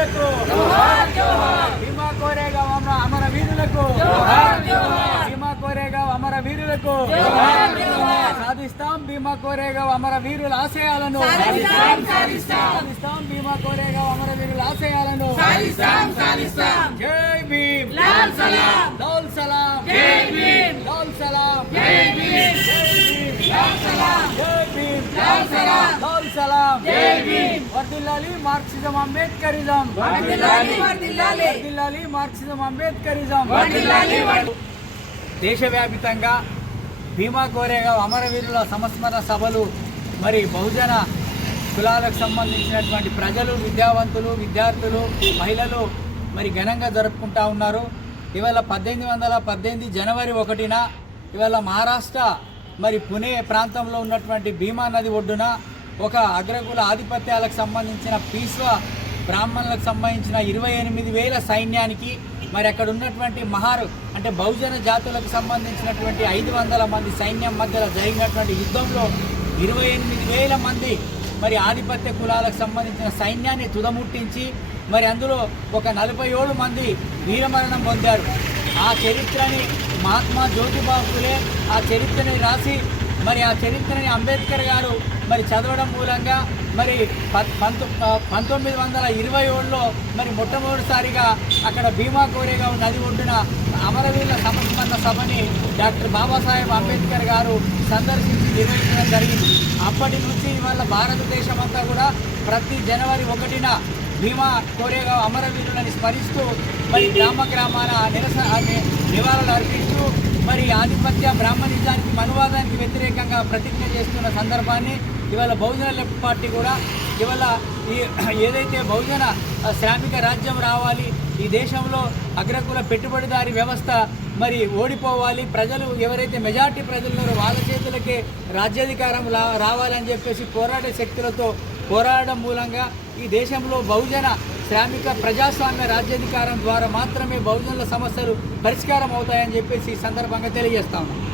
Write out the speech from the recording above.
వీరులకు భీమా కోరేగా అమర వీరులకు భీమా కోరేగా అమర వీరులకు సాధిస్తాం భీమా కోరేగా అమర వీరుల ఆశయాలను సాధిస్తాం భీమా కోరేగా అమర వీరుల ఆశయాలను జై భీమ్ లాల్ సలాం లాల్ సలాం జై భీమ్ లాల్ సలాం జై వర్దిల్లాలి మార్క్సిజం అంబేద్కరిజం వర్దిల్లాలి మార్క్సిజం అంబేద్కరిజం దేశవ్యాప్తంగా భీమా కోరేగా అమరవీరుల సమస్మర సభలు మరి బహుజన కులాలకు సంబంధించినటువంటి ప్రజలు విద్యావంతులు విద్యార్థులు మహిళలు మరి ఘనంగా జరుపుకుంటా ఉన్నారు ఇవాళ పద్దెనిమిది వందల పద్దెనిమిది జనవరి ఒకటిన ఇవాళ మహారాష్ట్ర మరి పుణే ప్రాంతంలో ఉన్నటువంటి భీమా నది ఒడ్డున ఒక అగ్రకుల ఆధిపత్యాలకు సంబంధించిన పీస్వ బ్రాహ్మణులకు సంబంధించిన ఇరవై ఎనిమిది వేల సైన్యానికి మరి అక్కడ ఉన్నటువంటి మహారు అంటే బహుజన జాతులకు సంబంధించినటువంటి ఐదు వందల మంది సైన్యం మధ్యలో జరిగినటువంటి యుద్ధంలో ఇరవై ఎనిమిది వేల మంది మరి ఆధిపత్య కులాలకు సంబంధించిన సైన్యాన్ని తుదముట్టించి మరి అందులో ఒక నలభై ఏడు మంది వీరమరణం పొందారు ఆ చరిత్రని మహాత్మా జ్యోతిబాబులే ఆ చరిత్రని రాసి మరి ఆ చరిత్రని అంబేద్కర్ గారు మరి చదవడం మూలంగా మరి పంతొ పంతొమ్మిది వందల ఇరవై ఏడులో మరి మొట్టమొదటిసారిగా అక్కడ భీమా కోరేగా నది ఒడ్డున అమరవీరుల సమస్మరణ సభని డాక్టర్ బాబాసాహెబ్ అంబేద్కర్ గారు సందర్శించి నిర్వహించడం జరిగింది అప్పటి నుంచి ఇవాళ భారతదేశం అంతా కూడా ప్రతి జనవరి ఒకటిన భీమా కోరేగా అమరవీరులని స్మరిస్తూ మరి గ్రామ గ్రామాన నిరస నివాళులు అర్పిస్తూ మరి ఆధిపత్య బ్రాహ్మణిజానికి మనువాదానికి వ్యతిరేకంగా ప్రతిజ్ఞ చేస్తున్న సందర్భాన్ని ఇవాళ బహుజన లెఫ్ట్ పార్టీ కూడా ఇవాళ ఈ ఏదైతే బహుజన శ్రామిక రాజ్యం రావాలి ఈ దేశంలో అగ్రకుల పెట్టుబడిదారి వ్యవస్థ మరి ఓడిపోవాలి ప్రజలు ఎవరైతే మెజార్టీ ప్రజలున్నారో వాళ్ళ చేతులకే రాజ్యాధికారం రావాలని చెప్పేసి పోరాడే శక్తులతో పోరాడడం మూలంగా ఈ దేశంలో బహుజన శ్రామిక ప్రజాస్వామ్య రాజ్యాధికారం ద్వారా మాత్రమే బహుజనుల సమస్యలు పరిష్కారం అవుతాయని చెప్పేసి ఈ సందర్భంగా తెలియ చేస్తా ఉన్నాం